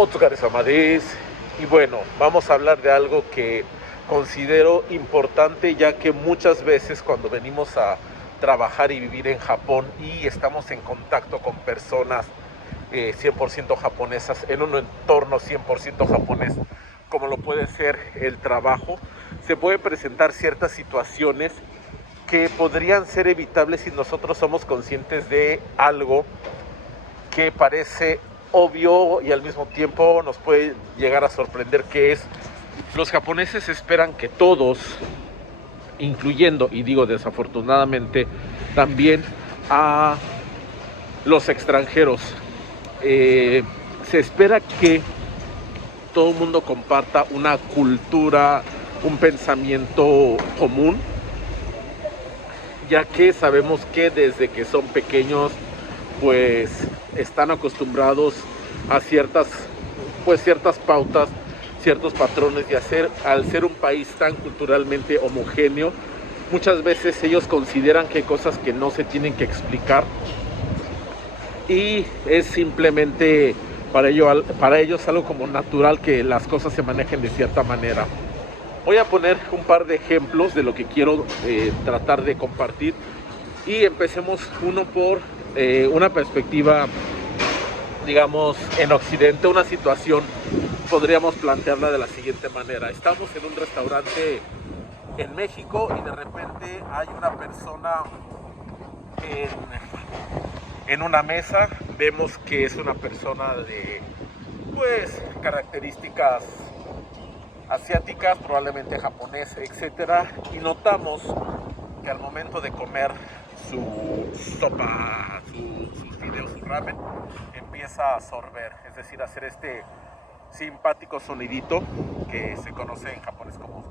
Otsukares Amadís. Y bueno, vamos a hablar de algo que considero importante, ya que muchas veces cuando venimos a trabajar y vivir en Japón y estamos en contacto con personas 100% japonesas, en un entorno 100% japonés, como lo puede ser el trabajo, se pueden presentar ciertas situaciones que podrían ser evitables si nosotros somos conscientes de algo que parece obvio y al mismo tiempo nos puede llegar a sorprender, que es: los japoneses esperan que todos, incluyendo, y digo desafortunadamente, también a los extranjeros, se espera que todo el mundo comparta una cultura, un pensamiento común, ya que sabemos que desde que son pequeños pues están acostumbrados a ciertas pautas, ciertos patrones, y al ser un país tan culturalmente homogéneo, muchas veces ellos consideran que hay cosas que no se tienen que explicar y es simplemente para ellos algo como natural que las cosas se manejen de cierta manera. Voy a poner un par de ejemplos de lo que quiero tratar de compartir, y empecemos uno por una perspectiva, digamos, en Occidente. Una situación podríamos plantearla de la siguiente manera: estamos en un restaurante en México y de repente hay una persona en una mesa. Vemos que es una persona de pues características asiáticas, probablemente japonés, etcétera, y notamos que al momento de comer su sopa, sus fideos, su ramen, empieza a sorber, es decir, a hacer este simpático sonidito que se conoce en japonés como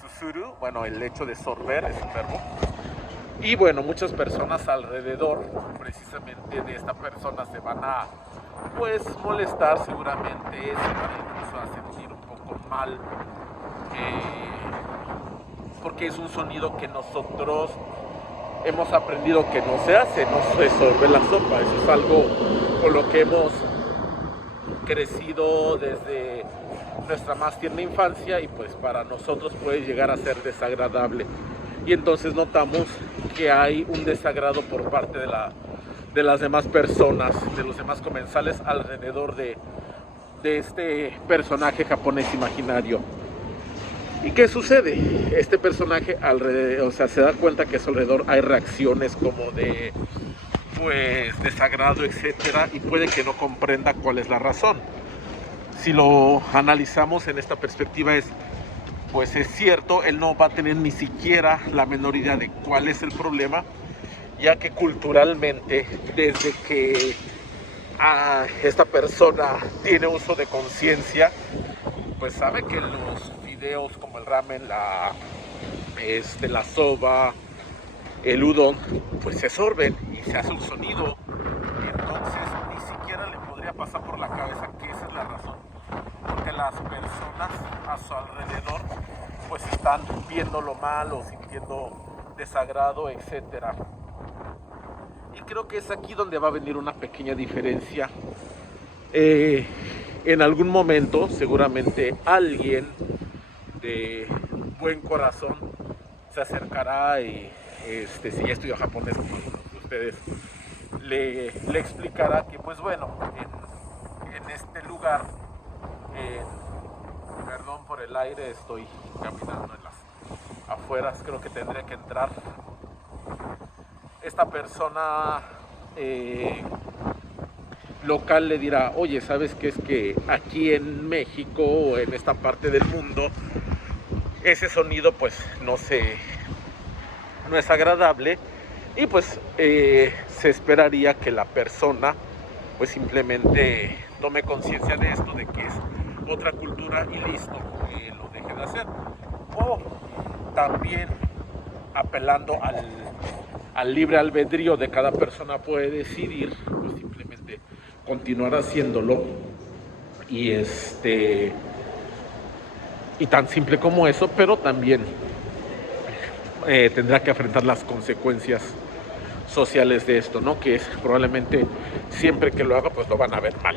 susuru. Bueno, el hecho de sorber es un verbo. Y bueno, muchas personas alrededor precisamente de esta persona se van a pues molestar, seguramente se van incluso a sentir un poco mal, porque es un sonido que nosotros hemos aprendido que no se hace, no se sorbe la sopa. Eso es algo con lo que hemos crecido desde nuestra más tierna infancia, y pues para nosotros puede llegar a ser desagradable. Y entonces notamos que hay un desagrado por parte de las demás personas, de los demás comensales alrededor de este personaje japonés imaginario. ¿Y qué sucede? Este personaje alrededor, se da cuenta que a su alrededor hay reacciones como de pues desagrado, etcétera, y puede que no comprenda cuál es la razón. Si lo analizamos en esta perspectiva, pues es cierto, él no va a tener ni siquiera la menor idea de cuál es el problema, ya que culturalmente, desde que esta persona tiene uso de conciencia, pues sabe que los fideos como el ramen, la soba, el udon, pues se sorben y se hace un sonido. Entonces ni siquiera le podría pasar por la cabeza que esa es la razón, porque las personas a su alrededor pues están viéndolo mal o sintiendo desagrado, etcétera. Y creo que es aquí donde va a venir una pequeña diferencia. En algún momento seguramente alguien de buen corazón se acercará y si ya estudió japonés como algunos de ustedes, le explicará que pues bueno, en este lugar, perdón por el aire, estoy caminando en las afueras, creo que tendría que entrar. Esta persona local le dirá: oye, ¿sabes qué? Es que aquí en México o en esta parte del mundo ese sonido pues no es agradable, y pues se esperaría que la persona pues simplemente tome conciencia de esto, de que es otra cultura y listo, lo deje de hacer. O también, apelando al libre albedrío de cada persona, puede decidir pues simplemente continuar haciéndolo, y tan simple como eso, pero también tendrá que enfrentar las consecuencias sociales de esto, ¿no? Que es probablemente siempre que lo haga pues lo van a ver mal.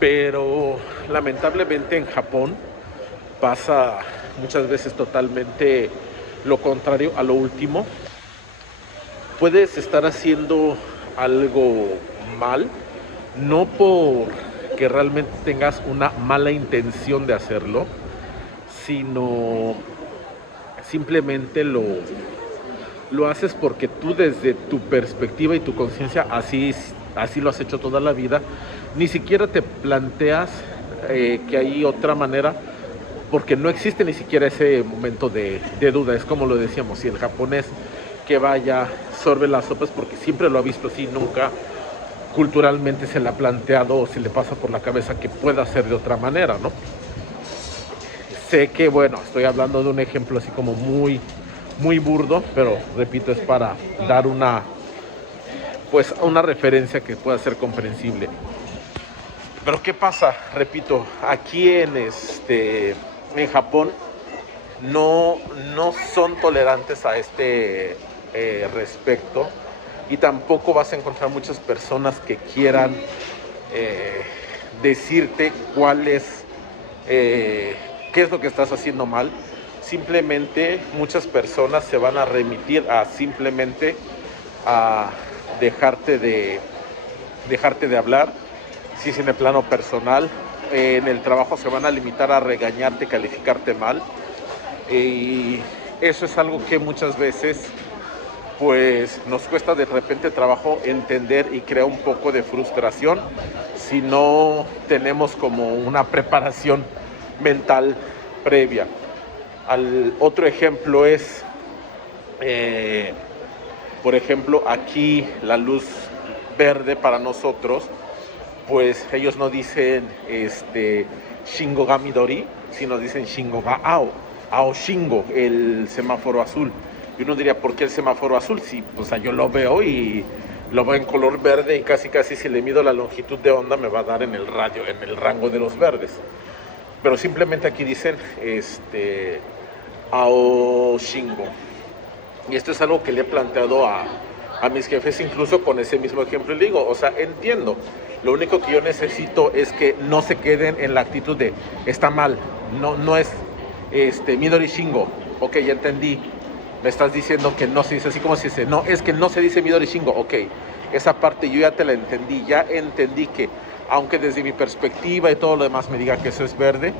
Pero lamentablemente en Japón pasa muchas veces totalmente lo contrario a lo último. Puedes estar haciendo algo mal, no porque realmente tengas una mala intención de hacerlo, sino simplemente lo haces porque tú desde tu perspectiva y tu conciencia así lo has hecho toda la vida. Ni siquiera te planteas que hay otra manera, porque no existe ni siquiera ese momento de duda. Es como lo decíamos, si el japonés que vaya sorbe las sopas porque siempre lo ha visto así, nunca culturalmente se le ha planteado o se le pasa por la cabeza que pueda ser de otra manera, ¿no? Sé que, bueno, estoy hablando de un ejemplo así como muy, muy burdo, pero repito, es para dar una referencia que pueda ser comprensible. Pero ¿qué pasa? Repito, aquí en Japón no son tolerantes a este respecto, y tampoco vas a encontrar muchas personas que quieran decirte qué es lo que estás haciendo mal. Simplemente muchas personas se van a remitir a simplemente a dejarte de hablar. Si es en el plano personal, en el trabajo se van a limitar a regañarte, calificarte mal, y eso es algo que muchas veces pues nos cuesta de repente trabajo entender, y crea un poco de frustración si no tenemos como una preparación mental previa. Otro ejemplo es, por ejemplo, aquí la luz verde para nosotros, pues ellos no dicen Shingo ga Midori, sino dicen Shingo ga Ao Shingo, el semáforo azul. Y uno diría, ¿por qué el semáforo azul? Sí, o sea, yo lo veo y lo veo en color verde, y casi si le mido la longitud de onda me va a dar en el radio, en el rango de los verdes. Pero simplemente aquí dicen Ao Shingo. Y esto es algo que le he planteado a mis jefes, incluso con ese mismo ejemplo, y le digo, o sea, entiendo, lo único que yo necesito es que no se queden en la actitud de está mal, no es Midori Shingo, ok, ya entendí, me estás diciendo que no se dice así como se dice, no, es que no se dice Midori Shingo, ok, esa parte yo ya te la entendí, ya entendí que aunque desde mi perspectiva y todo lo demás me diga que eso es verde,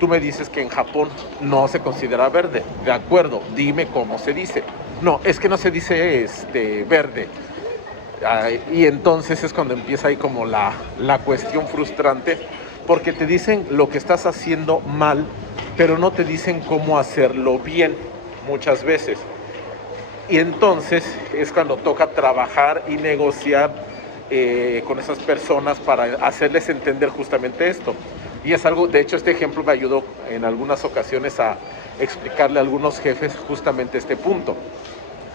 tú me dices que en Japón no se considera verde, de acuerdo, dime cómo se dice. No, es que no se dice verde. Y entonces es cuando empieza ahí como la cuestión frustrante, porque te dicen lo que estás haciendo mal, pero no te dicen cómo hacerlo bien muchas veces. Y entonces es cuando toca trabajar y negociar con esas personas para hacerles entender justamente esto. Y es algo, de hecho este ejemplo me ayudó en algunas ocasiones a explicarle a algunos jefes justamente este punto.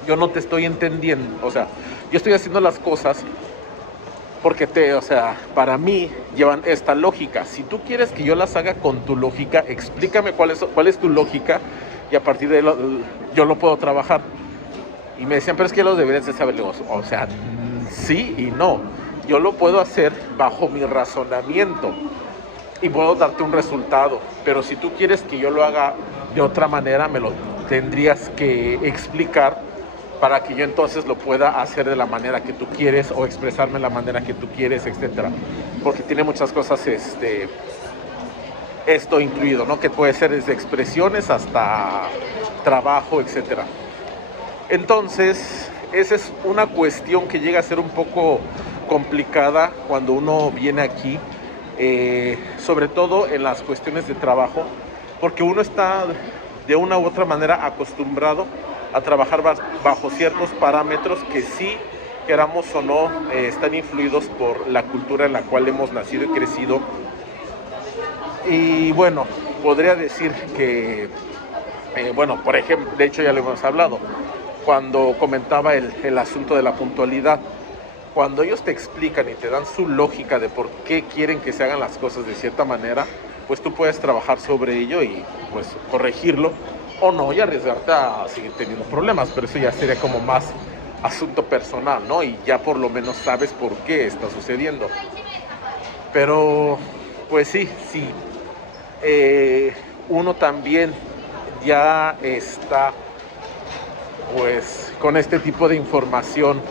Yo no te estoy entendiendo, o sea, yo estoy haciendo las cosas porque para mí llevan esta lógica. Si tú quieres que yo las haga con tu lógica, explícame cuál es tu lógica, y a partir de yo lo puedo trabajar. Y me decían, pero es que lo deberías de saber. O sea, sí y no. Yo lo puedo hacer bajo mi razonamiento y puedo darte un resultado, pero si tú quieres que yo lo haga de otra manera, me lo tendrías que explicar para que yo entonces lo pueda hacer de la manera que tú quieres, o expresarme de la manera que tú quieres, etcétera. Porque tiene muchas cosas esto incluido, ¿no? Que puede ser desde expresiones hasta trabajo, etcétera. Entonces, esa es una cuestión que llega a ser un poco complicada cuando uno viene aquí, sobre todo en las cuestiones de trabajo, porque uno está de una u otra manera acostumbrado a trabajar bajo ciertos parámetros que sí, queramos o no, están influidos por la cultura en la cual hemos nacido y crecido. Y bueno, podría decir que, por ejemplo, de hecho ya lo hemos hablado, cuando comentaba el asunto de la puntualidad, cuando ellos te explican y te dan su lógica de por qué quieren que se hagan las cosas de cierta manera, pues tú puedes trabajar sobre ello y pues corregirlo, o no, y arriesgarte a seguir teniendo problemas, pero eso ya sería como más asunto personal, ¿no? Y ya por lo menos sabes por qué está sucediendo. Pero Pues sí, sí. Uno también ya está pues con este tipo de información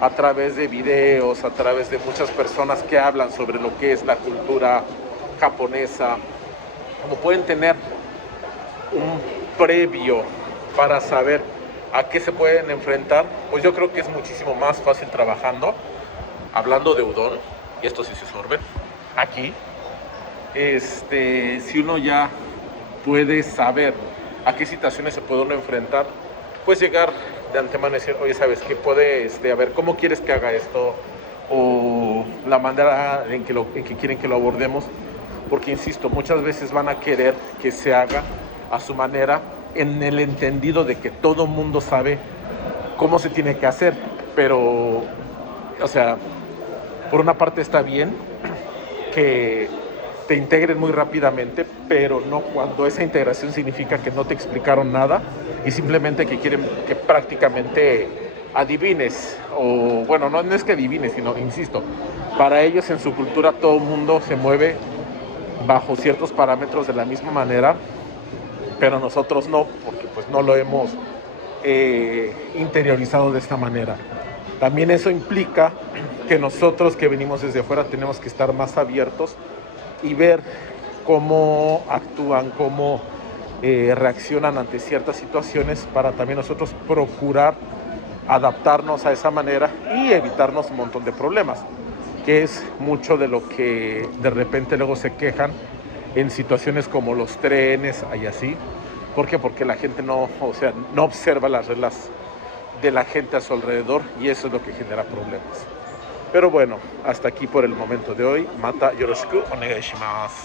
a través de videos, a través de muchas personas que hablan sobre lo que es la cultura japonesa, como pueden tener un previo para saber a qué se pueden enfrentar, pues yo creo que es muchísimo más fácil trabajando, hablando de udon, y esto sí se sorbe, aquí, si uno ya puede saber a qué situaciones se puede uno enfrentar, pues llegar de antemano y decir, oye, ¿sabes qué? Puede, a ver, ¿cómo quieres que haga esto? O la manera en que quieren que lo abordemos, porque insisto, muchas veces van a querer que se haga a su manera, en el entendido de que todo mundo sabe cómo se tiene que hacer, pero, o sea, por una parte está bien que te integren muy rápidamente, pero no cuando esa integración significa que no te explicaron nada y simplemente que quieren que prácticamente adivines, o bueno, no es que adivines, sino, insisto, para ellos en su cultura todo el mundo se mueve bajo ciertos parámetros de la misma manera, pero nosotros no, porque pues no lo hemos interiorizado de esta manera. También eso implica que nosotros que venimos desde afuera tenemos que estar más abiertos y ver cómo actúan, cómo reaccionan ante ciertas situaciones, para también nosotros procurar adaptarnos a esa manera y evitarnos un montón de problemas, que es mucho de lo que de repente luego se quejan en situaciones como los trenes y así. ¿Por qué? Porque la gente no observa las reglas de la gente a su alrededor, y eso es lo que genera problemas. Pero bueno, hasta aquí por el momento de hoy. Mata yoroshiku onegai shimasu.